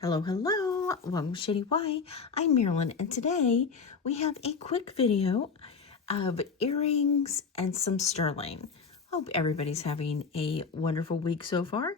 Hello, hello. Welcome to Shady Y. I'm Marilyn, and today we have a quick video of earrings and some sterling. Hope everybody's having a wonderful week so far.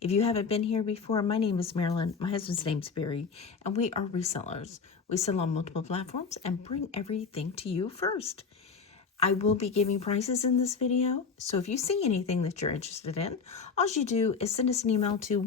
If you haven't been here before, my name is Marilyn. My husband's name's Barry, and we are resellers. We sell on multiple platforms and bring everything to you first. I will be giving prices in this video, so if you see anything that you're interested in, all you do is send us an email to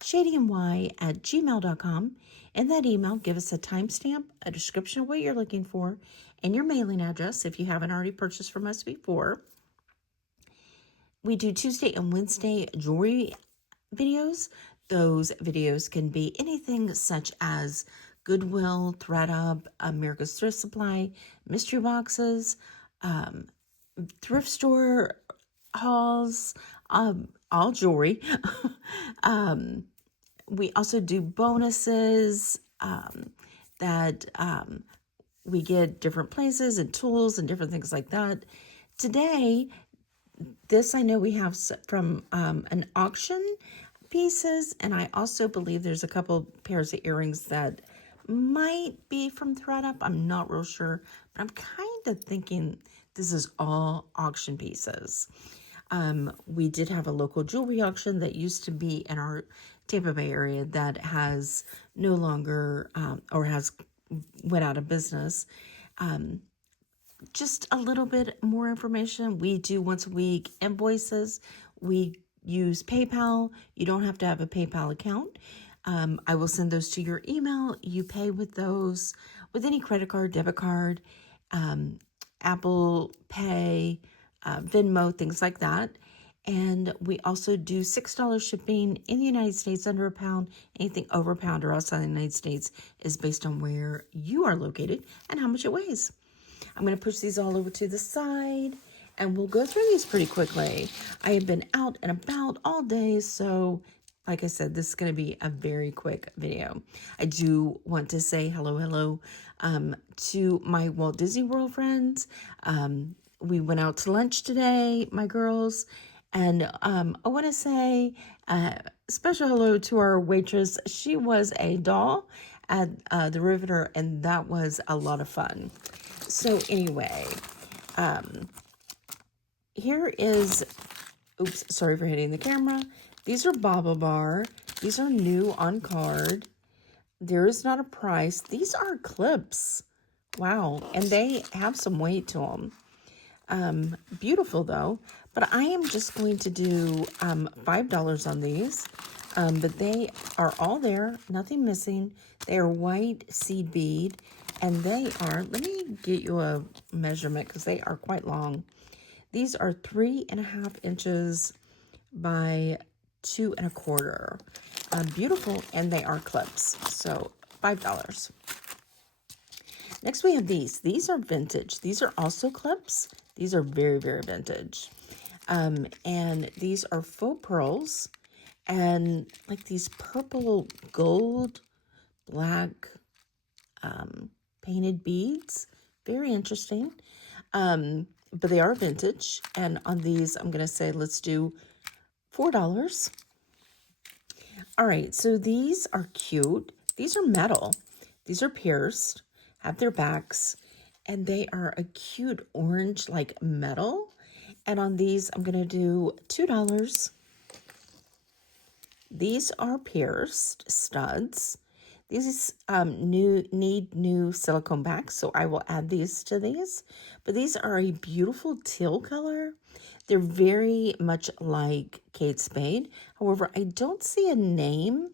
shadyandy@gmail.com. In that email, give us a timestamp, a description of what you're looking for, and your mailing address if you haven't already purchased from us before. We do Tuesday and Wednesday jewelry videos. Those videos can be anything such as Goodwill, ThredUp, America's Thrift Supply, mystery boxes, thrift store hauls, all jewelry. We also do bonuses that we get different places and tools and different things like that. Today, this I know we have from an auction pieces, and I also believe there's a couple pairs of earrings that might be from ThredUp. I'm not real sure, but I'm kind of thinking this is all auction pieces. We did have a local jewelry auction that used to be in our Tampa Bay area that has no longer or has went out of business. Just a little bit more information. We do once a week invoices. We use PayPal. You don't have to have a PayPal account. I will send those to your email. You pay with those with any credit card, debit card, Apple Pay, Venmo, things like that. And we also do $6 shipping in the United States under a pound. Anything over a pound or outside the United States is based on where you are located and how much it weighs. I'm going to push these all over to the side and we'll go through these pretty quickly. I have been out and about all day, so like I said, this is going to be a very quick video. I do want to say hello to my Walt Disney World friends. We went out to lunch today, my girls, and I want to say special hello to our waitress. She was a doll at the Riveter, and that was a lot of fun. So anyway, here is, oops, sorry for hitting the camera. These are BaubleBar. These are new on card. There is not a price. These are clips. Wow, and they have some weight to them. Beautiful though, but I am just going to do $5 on these. But they are all there, nothing missing. They are white seed bead, and they are, let me get you a measurement because they are quite long. These are 3.5 inches by 2.25. Beautiful, and they are clips, so $5. Next we have these. These are vintage. These are also clips. These are very, very vintage. And these are faux pearls and like these purple, gold, black painted beads. Very interesting. But they are vintage. And on these, I'm going to say let's do $4. All right, so these are cute. These are metal. These are pierced, have their backs, and they are a cute orange like metal. And on these, I'm going to do $2. These are pierced studs. These need new silicone backs, so I will add these to these. But these are a beautiful teal color. They're very much like Kate Spade. However, I don't see a name.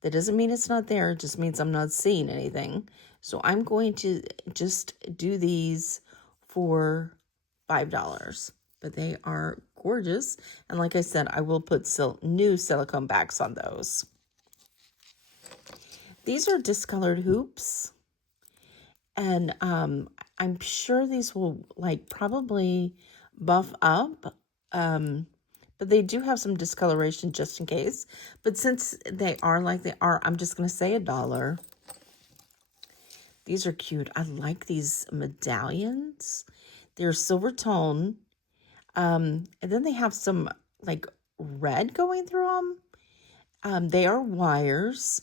That doesn't mean it's not there. It just means I'm not seeing anything. So I'm going to just do these for $5. But they are gorgeous. And like I said, I will put new silicone backs on those. These are discolored hoops. And I'm sure these will like probably buff up. But they do have some discoloration just in case. But since they are like they are, I'm just going to say $1. These are cute. I like these medallions. They're silver tone. And then they have some like red going through them. They are wires.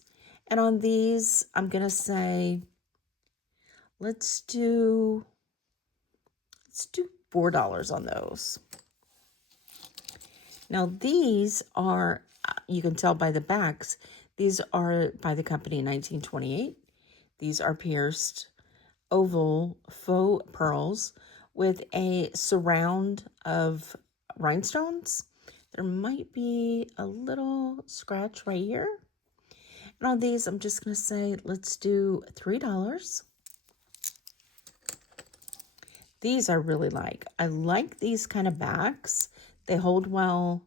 And on these, I'm going to say, let's do $4 on those. Now these are, you can tell by the backs, these are by the company 1928. These are pierced oval faux pearls with a surround of rhinestones. There might be a little scratch right here. And on these, I'm just going to say, let's do $3. These I really like. I like these kind of backs. They hold well.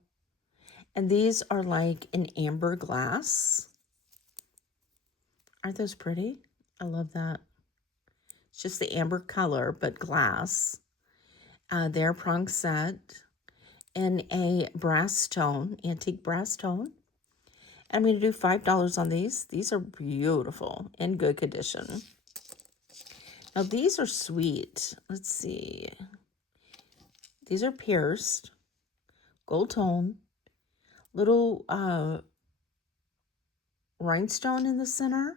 And these are like an amber glass. Aren't those pretty? I love that. It's just the amber color, but glass. They're prong set in a brass tone, antique brass tone. And I'm going to do $5 on these. These are beautiful, in good condition. Now these are sweet. Let's see. These are pierced, gold tone, little rhinestone in the center.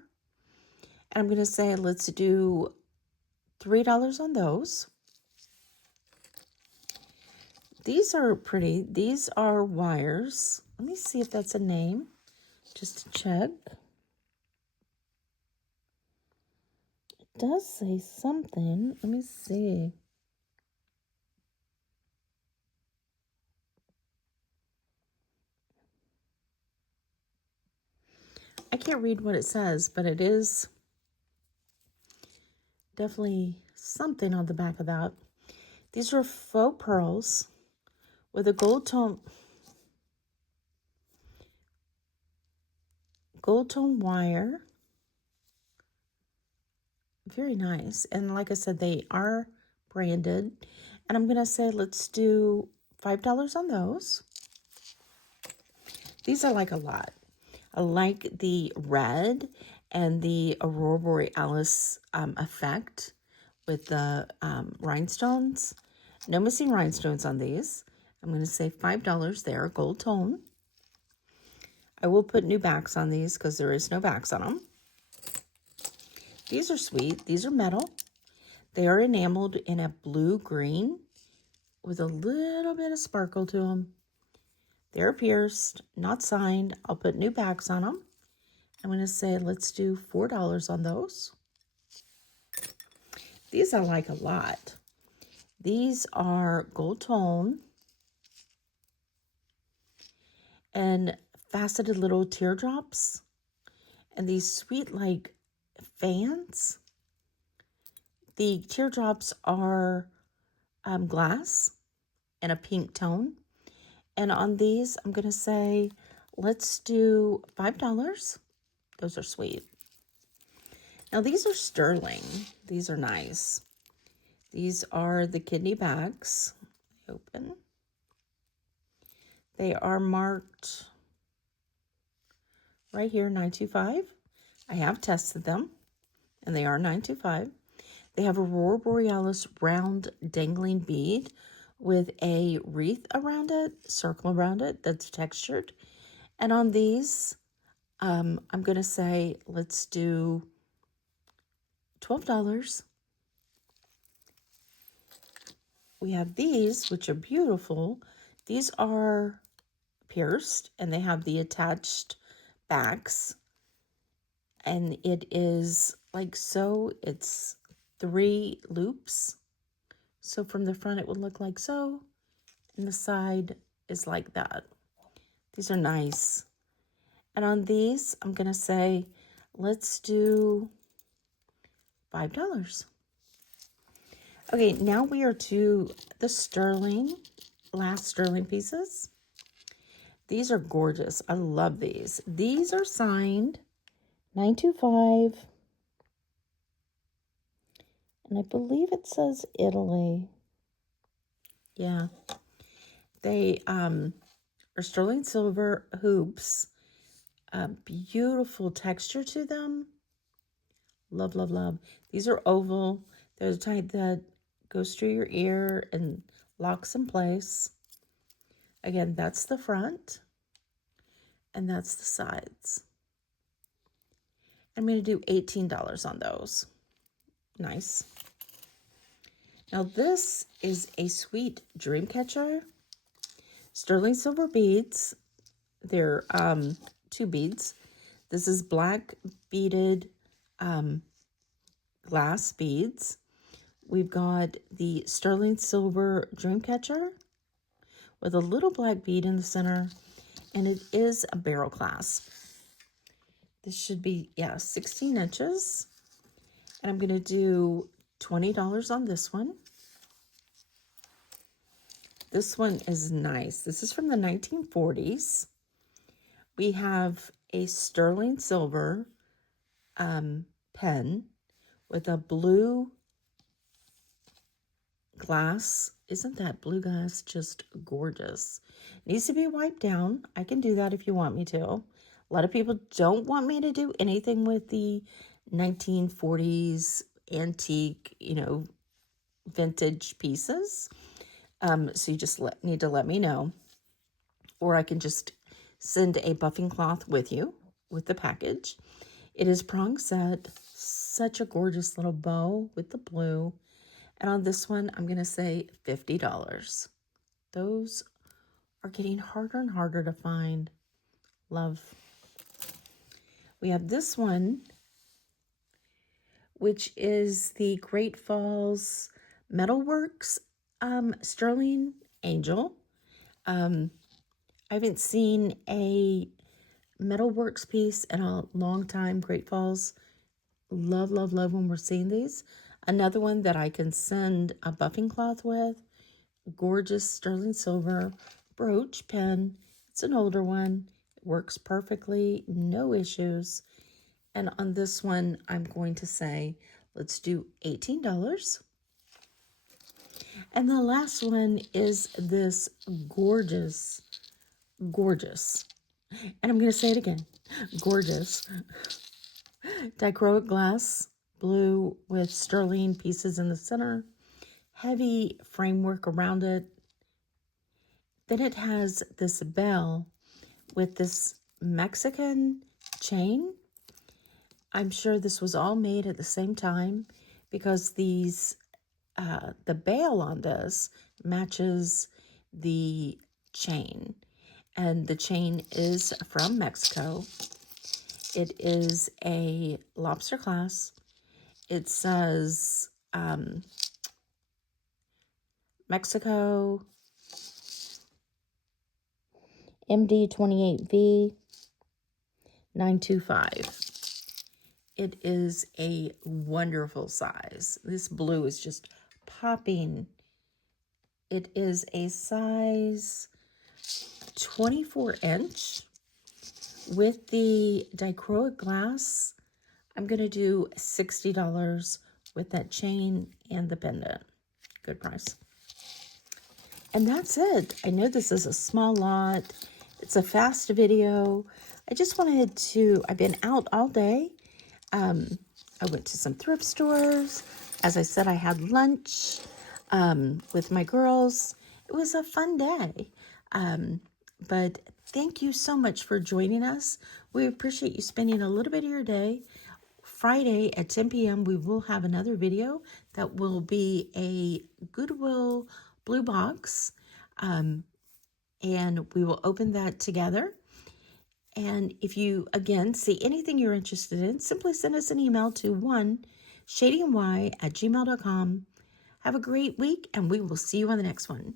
And I'm going to say, let's do $3 on those. These are pretty. These are wires. Let me see if that's a name, just to check. It does say something. Let me see. I can't read what it says, but it is definitely something on the back of that. These are faux pearls with a gold tone wire. Very nice. And like I said, they are branded. And I'm going to say, let's do $5 on those. These I like a lot. I like the red and the Aurora Borealis effect with the rhinestones. No missing rhinestones on these. I'm going to say $5 there, gold tone. I will put new backs on these because there is no backs on them. These are sweet. These are metal. They are enameled in a blue-green with a little bit of sparkle to them. They're pierced, not signed. I'll put new backs on them. I'm going to say, let's do $4 on those. These I like a lot. These are gold tone and faceted little teardrops. And these sweet, like, fans. The teardrops are glass in a pink tone. And on these, I'm going to say, let's do $5. Those are sweet. Now, these are sterling. These are nice. These are the kidney backs. Open. They are marked right here, 925. I have tested them, and they are 925. They have Aurora Borealis round dangling bead with a wreath around it, circle around it that's textured. And on these, I'm going to say, let's do $12. We have these, which are beautiful. These are pierced, and they have the attached backs. And it is like so. It's 3 loops. So from the front, it would look like so. And the side is like that. These are nice. And on these, I'm going to say, let's do $5. Okay, now we are to the sterling, last sterling pieces. These are gorgeous. I love these. These are signed 925. And I believe it says Italy. Yeah. They are sterling silver hoops. Beautiful texture to them. Love, love, love. These are oval. They're the type that goes through your ear and locks in place. Again, that's the front. And that's the sides. I'm going to do $18 on those. Nice. Now this is a sweet dream catcher. Sterling silver beads. They're 2 beads. This is black beaded glass beads. We've got the sterling silver dream catcher with a little black bead in the center, and it is a barrel clasp. This should be, 16 inches. And I'm going to do $20 on this one. This one is nice. This is from the 1940s. We have a sterling silver pen with a blue glass. Isn't that blue glass just gorgeous? Needs to be wiped down. I can do that if you want me to. A lot of people don't want me to do anything with the 1940s antique, vintage pieces. So you just need to let me know. Or I can just send a buffing cloth with you with the package. It is prong set. Such a gorgeous little bow with the blue. And on this one, I'm going to say $50. Those are getting harder and harder to find. Love. We have this one, which is the Great Falls Metalworks Sterling Angel. I haven't seen a Metalworks piece in a long time. Great Falls. Love, love, love when we're seeing these. Another one that I can send a buffing cloth with. Gorgeous sterling silver brooch pen. It's an older one. It works perfectly. No issues. And on this one, I'm going to say, let's do $18. And the last one is this gorgeous, gorgeous, and I'm going to say it again, gorgeous dichroic glass, blue with sterling pieces in the center, heavy framework around it. Then it has this bell with this Mexican chain. I'm sure this was all made at the same time because these, the bail on this matches the chain. And the chain is from Mexico. It is a lobster clasp. It says Mexico MD28V 925. It is a wonderful size. This blue is just popping. It is a size 24 inch with the dichroic glass. I'm going to do $60 with that chain and the pendant. Good price. And that's it. I know this is a small lot. It's a fast video. I just wanted to, I've been out all day. I went to some thrift stores. As I said, I had lunch with my girls. It was a fun day. But thank you so much for joining us. We appreciate you spending a little bit of your day. Friday at 10 p.m. we will have another video that will be a Goodwill blue box. And we will open that together. And if you, again, see anything you're interested in, simply send us an email to shadingny@gmail.com. Have a great week, and we will see you on the next one.